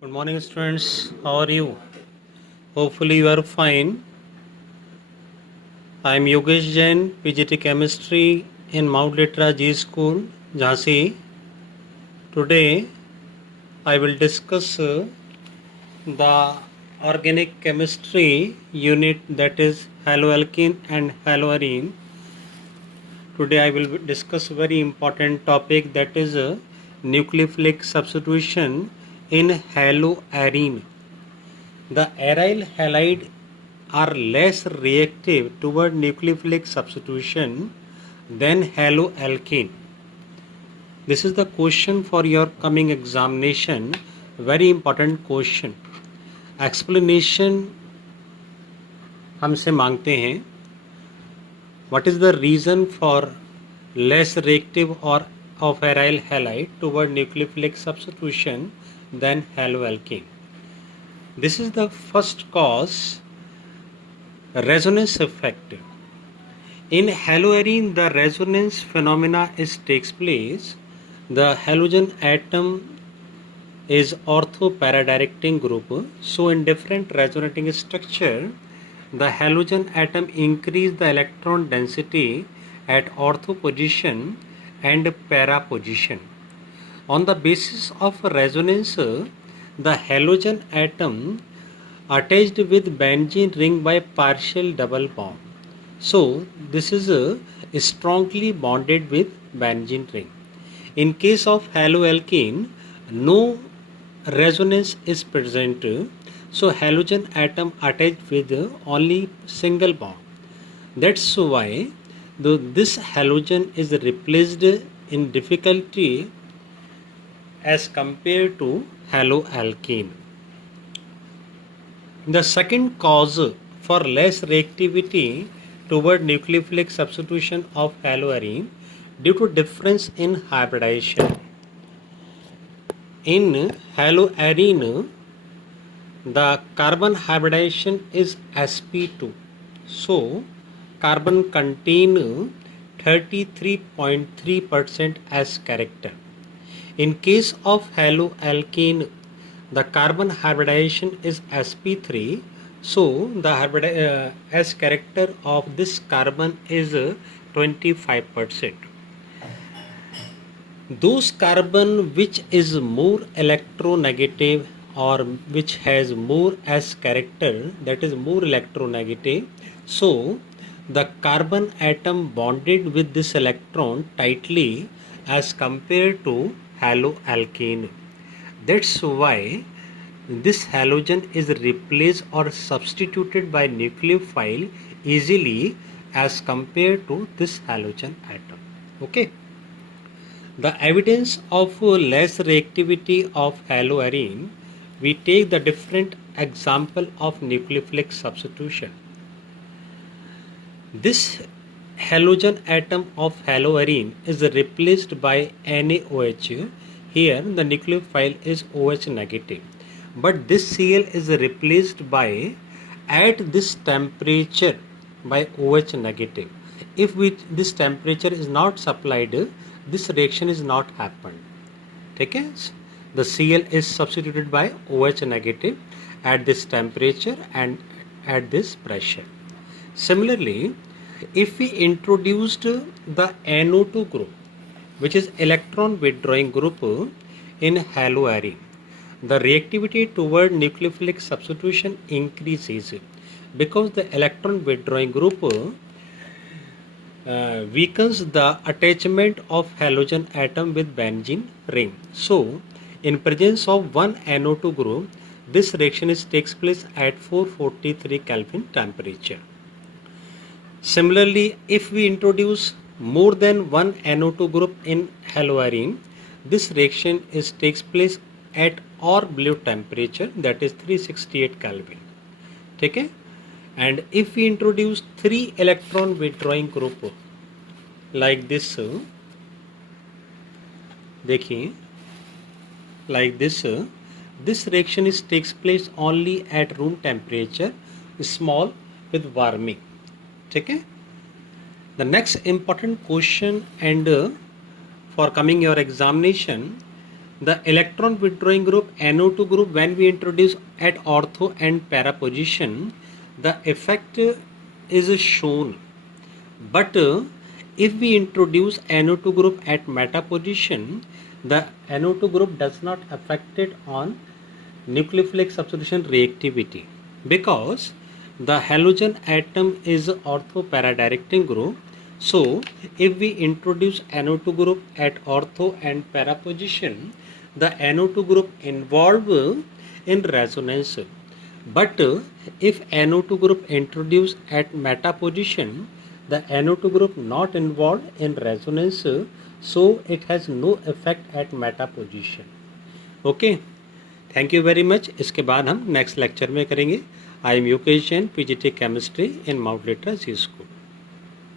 Good morning, students. How are you? Hopefully, you are fine. I am Yogesh Jain, PGT Chemistry in Mount Litra G School, Jhansi. Today, I will discuss the organic chemistry unit, that is haloalkene and haloarine. Today, I will discuss a very important topic, that is nucleophilic substitution in haloarine. The aryl halide are less reactive toward nucleophilic substitution than haloalkane. This is the question for your coming examination. Very important question. Explanation हमसे मांगते हैं. What is the reason for less reactive or of aryl halide toward nucleophilic substitution than haloalkane? This is the first cause, resonance effect. In haloarine, the resonance phenomena takes place. The halogen atom is ortho-para-directing group. So in different resonating structure, the halogen atom increase the electron density at ortho position and para position. On the basis of resonance, the halogen atom attached with benzene ring by partial double bond. So this is strongly bonded with benzene ring. In case of haloalkane, no resonance is present, so halogen atom attached with only single bond. That's why this halogen is replaced in difficulty as compared to haloalkane. The second cause for less reactivity toward nucleophilic substitution of haloarine due to difference in hybridization. In haloarine, the carbon hybridization is sp2. So, carbon contain 33.3% S character. In case of haloalkane, the carbon hybridization is sp3. So, the S character of this carbon is 25%. Those carbon which is more electronegative or which has more S character, that is more electronegative, so the carbon atom bonded with this electron tightly as compared to haloalkane. That's why this halogen is replaced or substituted by nucleophile easily as compared to this halogen atom. Okay. The evidence of less reactivity of haloarine, we take the different example of nucleophilic substitution. This halogen atom of haloarine is replaced by NaOH. Here the nucleophile is OH negative, but this Cl is replaced by at this temperature by OH negative. If this temperature is not supplied, this reaction is not happened. Okay? The Cl is substituted by OH negative at this temperature and at this pressure. Similarly, if we introduced the NO2 group, which is electron withdrawing group in haloarine, the reactivity toward nucleophilic substitution increases because the electron withdrawing group weakens the attachment of halogen atom with benzene ring. So, in presence of one NO2 group, this reaction takes place at 443 Kelvin temperature. Similarly, if we introduce more than one NO2 group in haloarine, this reaction takes place at or below temperature, that is 368 Kelvin. Okay? And if we introduce 3 electron withdrawing group like this, देखिए, like this reaction takes place only at room temperature, small with warming. Okay? The next important question and for coming your examination, The electron withdrawing group NO2 group, when we introduce at ortho and para position, the effect is shown. But if we introduce NO2 group at meta position, the NO2 group does not affect it on nucleophilic substitution reactivity, because the halogen atom is ortho para directing group. So if we introduce NO2 group at ortho and para position, the NO2 group involved in resonance. But if NO2 group introduced at meta position, the NO2 group not involved in resonance, so it has no effect at meta position. Okay, thank you very much. इसके बाद हम next lecture में करेंगे. I am Yogesh Jain, PGT chemistry in Mount Litera Zee school.